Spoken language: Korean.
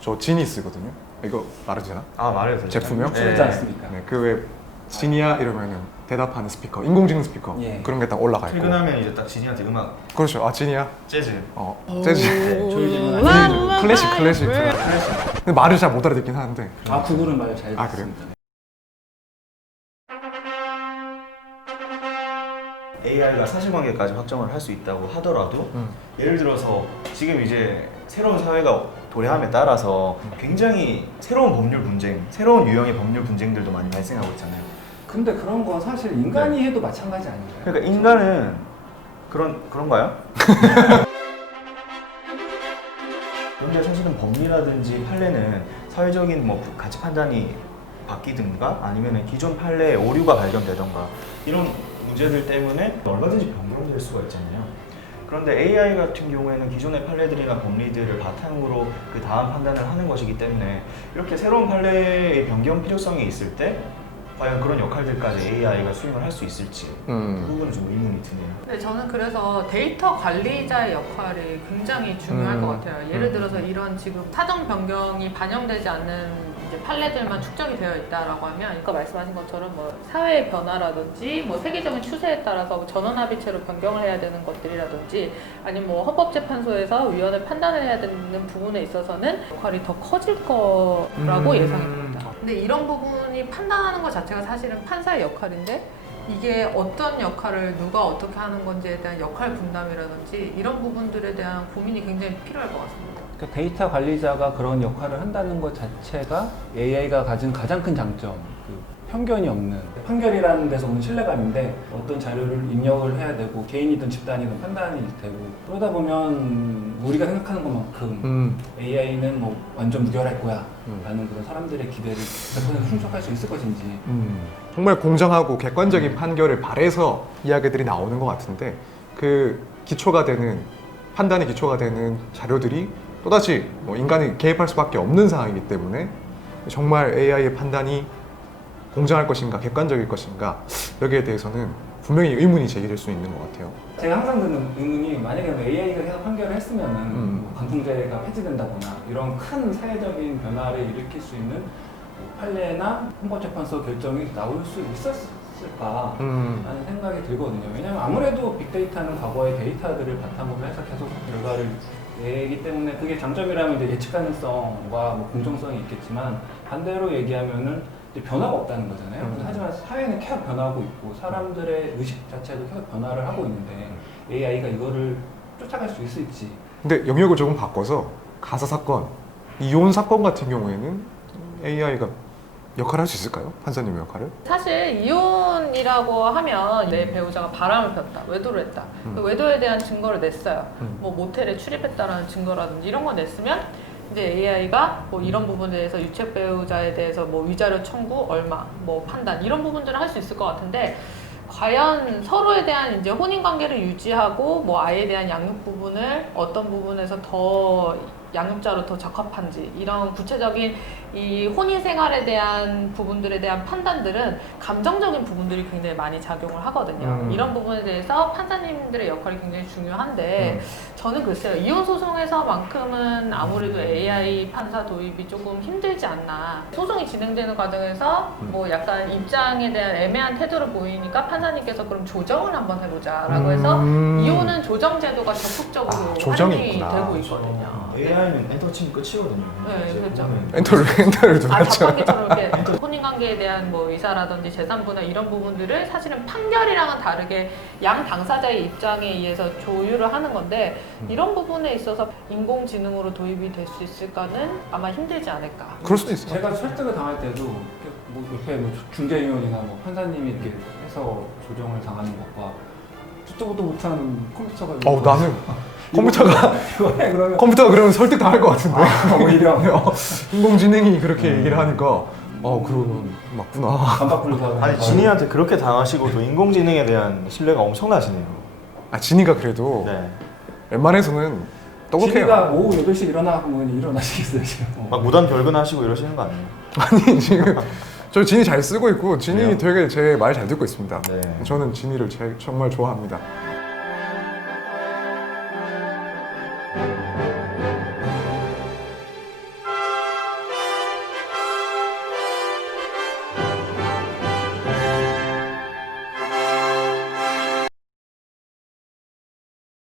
저 지니 쓰거든요. 이거 말해도 되나? 아 말해도 되죠. 제품명? 그렇지 않습니까? 네, 그 왜 지니야 이러면은 대답하는 스피커, 인공지능 스피커 예. 그런 게 딱 올라가 있고. 퇴근하면 이제 딱 지니한테 음악 그렇죠. 아 지니야. 재즈. 재즈. 네. 조용히 클래식. 근데 말을 잘 못 알아듣긴 하는데. 아 구글은 말 잘 아, 그래요? 듣습니다. AI가 사실관계까지 확정을 할 수 있다고 하더라도 예를 들어서 지금 이제 새로운 사회가 도래함에 따라서 굉장히 새로운 법률 분쟁, 새로운 유형의 법률 분쟁들도 많이 발생하고 있잖아요. 근데 그런 건 사실 인간이 해도 마찬가지 아닌가요? 그러니까 인간은 그런가요? 그런데 사실은 법리라든지 판례는 사회적인 뭐 가치 판단이 바뀌든가 아니면 기존 판례에 오류가 발견되던가 이런 문제들 때문에 얼마든지 변경될 수가 있잖아요. 그런데 AI 같은 경우에는 기존의 판례들이나 법리들을 바탕으로 그 다음 판단을 하는 것이기 때문에 이렇게 새로운 판례의 변경 필요성이 있을 때 과연 그런 역할들까지 AI가 수행을 할 수 있을지 그 부분은 좀 의문이 드네요. 네, 저는 그래서 데이터 관리자의 역할이 굉장히 중요할 것 같아요. 예를 들어서 이런 지금 사정 변경이 반영되지 않는 이제 판례들만 축적이 되어 있다라고 하면 아까 말씀하신 것처럼 뭐 사회의 변화라든지 뭐 세계적인 추세에 따라서 전원합의체로 변경을 해야 되는 것들이라든지 아니면 뭐 헌법재판소에서 위원회 판단을 해야 되는 부분에 있어서는 역할이 더 커질 거라고 예상이 됩니다. 근데 이런 부분이 판단하는 것 자체가 사실은 판사의 역할인데 이게 어떤 역할을 누가 어떻게 하는 건지에 대한 역할 분담이라든지 이런 부분들에 대한 고민이 굉장히 필요할 것 같습니다. 그 데이터 관리자가 그런 역할을 한다는 것 자체가 AI가 가진 가장 큰 장점, 그 편견이 없는 판결이라는 데서 오는 신뢰감인데 어떤 자료를 입력을 해야 되고 개인이든 집단이든 판단이 되고 그러다 보면 우리가 생각하는 것만큼 AI는 뭐 완전 무결할 거야 라는 그런 사람들의 기대를 100% 충족할 수 있을 것인지 정말 공정하고 객관적인 판결을 바래서 이야기들이 나오는 것 같은데 그 기초가 되는 판단의 기초가 되는 자료들이 또다시 뭐 인간이 개입할 수밖에 없는 상황이기 때문에 정말 AI의 판단이 공정할 것인가 객관적일 것인가 여기에 대해서는 분명히 의문이 제기될 수 있는 것 같아요. 제가 항상 드는 의문이 만약에 AI가 계속 판결을 했으면은 뭐 강풍제가 폐지된다거나 이런 큰 사회적인 변화를 일으킬 수 있는 뭐 판례나 헌법재판소 결정이 나올 수 있었을까 라는 생각이 들거든요. 왜냐하면 아무래도 빅데이터는 과거의 데이터들을 바탕으로 해서 계속 결과를 내기 때문에 그게 장점이라면 이제 예측 가능성과 뭐 공정성이 있겠지만 반대로 얘기하면은 이제 변화가 없다는 거잖아요. 하지만 사회는 계속 변화하고 있고 사람들의 의식 자체도 계속 변화를 하고 있는데 AI가 이거를 쫓아갈 수 있을지. 근데 영역을 조금 바꿔서 가사 사건, 이혼 사건 같은 경우에는 AI가 역할을 할 수 있을까요? 판사님의 역할을? 사실 이혼이라고 하면 내 배우자가 바람을 폈다, 외도를 했다. 그 외도에 대한 증거를 냈어요. 뭐 모텔에 출입했다라는 증거라든지 이런 거 냈으면 이제 AI가 뭐 이런 부분에 대해서 유책 배우자에 대해서 뭐 위자료 청구 얼마, 뭐 판단 이런 부분들을 할 수 있을 것 같은데 과연 서로에 대한 이제 혼인 관계를 유지하고 뭐 아이에 대한 양육 부분을 어떤 부분에서 더 양육자로 더 적합한지 이런 구체적인 이 혼인 생활에 대한 부분들에 대한 판단들은 감정적인 부분들이 굉장히 많이 작용을 하거든요. 이런 부분에 대해서 판사님들의 역할이 굉장히 중요한데 저는 글쎄요. 이혼 소송에서만큼은 아무래도 AI 판사 도입이 조금 힘들지 않나. 소송이 진행되는 과정에서 뭐 약간 입장에 대한 애매한 태도를 보이니까 판사님께서 그럼 조정을 한번 해보자라고 해서 이혼은 조정 제도가 적극적으로 조정이 활용이 있구나. 되고 있거든요. AI는 엔터 치면 끝이거든요. 네, 그렇죠. 엔터를 아, 누르죠. 자판기처럼 이렇게 혼인관계에 대한 뭐 의사라든지 재산분할 이런 부분들을 사실은 판결이랑은 다르게 양 당사자의 입장에 의해서 조율을 하는 건데 이런 부분에 있어서 인공지능으로 도입이 될 수 있을까는 아마 힘들지 않을까. 그럴 수도 있어요. 제가 설득을 당할 때도 뭐 옆에 뭐 중재위원이나 뭐 판사님이 이렇게 해서 조정을 당하는 것과 듣도 보도 못한 컴퓨터가 나는 컴퓨터가 그러면 그러면 설득 당할 것 같은데. 오히려 인공지능이 그렇게 얘기를 하니까 그러면 맞구나. 반박불가. 아니 지니한테 그렇게 당하시고도 인공지능에 대한 신뢰가 엄청나시네요. 지니가 그래도 네. 웬만해서는 똑똑해요. 지니가 오후 8시 일어나면 일어나시겠어요 지금? 막 무단 결근하시고 이러시는 거 아니에요? 아니 지금 저 지니 잘 쓰고 있고 지니 그래요? 되게 제 말 잘 듣고 있습니다. 네. 저는 지니를 정말 좋아합니다.